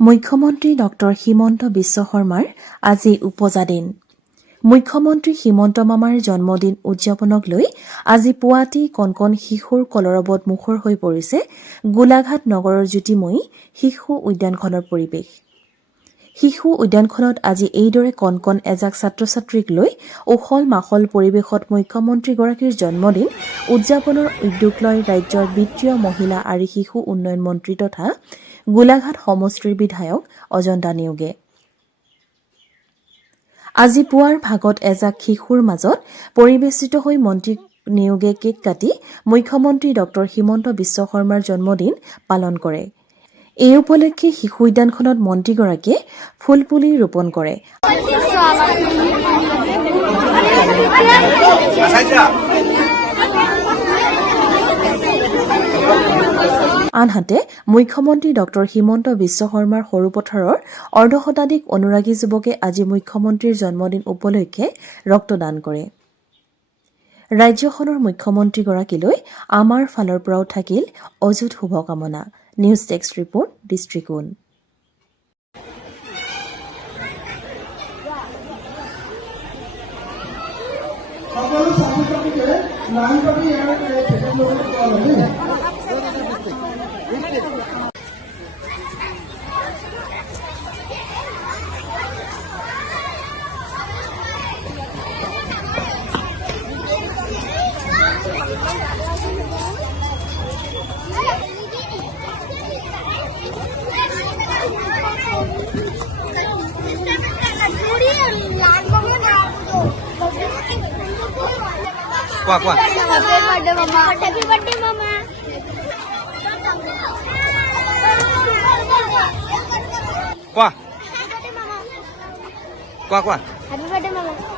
মুখ্যমন্ত্ৰী ডক্টৰ হিমন্ত বিশ্ব শৰ্মাৰ আজি উপজা দিন। মুখ্যমন্ত্ৰী হিমন্ত মামাৰ জন্মদিন উদযাপনক লৈ আজি পুৱাতেই কণকণ শিশুৰ কলৰৱত মুখৰ হৈ পৰিছে গোলাঘাট নগৰৰ জ্যোতিময়ী শিশু উদ্যানখনৰ পৰিৱেশ। শিশু উদ্যানখনত আজি এইদৰে কণকণ এজাক ছাত্ৰ ছাত্ৰীক লৈ উখল মাখল পৰিৱেশত মুখ্যমন্ত্ৰীগৰাকীৰ জন্মদিন উদযাপনৰ উদ্যোগ লয় ৰাজ্যৰ বিত্তীয় মহিলা আৰু শিশু উন্নয়ন মন্ত্ৰী তথা গোলাঘাট সমষ্টিৰ বিধায়ক অজন্তা নেওগে। আজি পুৱাৰ ভাগত এজাক শিশুৰ মাজত পৰিৱেশিত হৈ মন্ত্ৰী নেওগে কেক কাটি মুখ্যমন্ত্ৰী ডক্টৰ হিমন্ত বিশ্ব শৰ্মাৰ জন্মদিন পালন কৰে। এই উপলক্ষে শিশু উদ্যানখনত মন্ত্ৰীগৰাকীয়ে ফুলপুলি ৰোপণ কৰে। আনহাতে মুখ্যমন্ত্ৰী ডক্টৰ হিমন্ত বিশ্ব শৰ্মাৰ সৰুপথাৰৰ অৰ্ধশতাধিক অনুৰাগী যুৱকে আজি মুখ্যমন্ত্ৰীৰ জন্মদিন উপলক্ষে ৰক্তদান কৰে। ৰাজ্যখনৰ মুখ্যমন্ত্ৰীগৰাকীলৈ আমাৰ ফালৰ পৰাও থাকিল অযুত শুভকামনা। নিউজ ডেস্ক ৰিপৰ্ট দৃষ্টিকোণ। সকলো ছাত্ৰ ছাত্ৰীকে লাইন পাতি কোৱা কোৱা হ্যাপি বাৰ্থডে মামা কোৱা কোৱা কোৱা হ্যাপি বাৰ্থডে মামা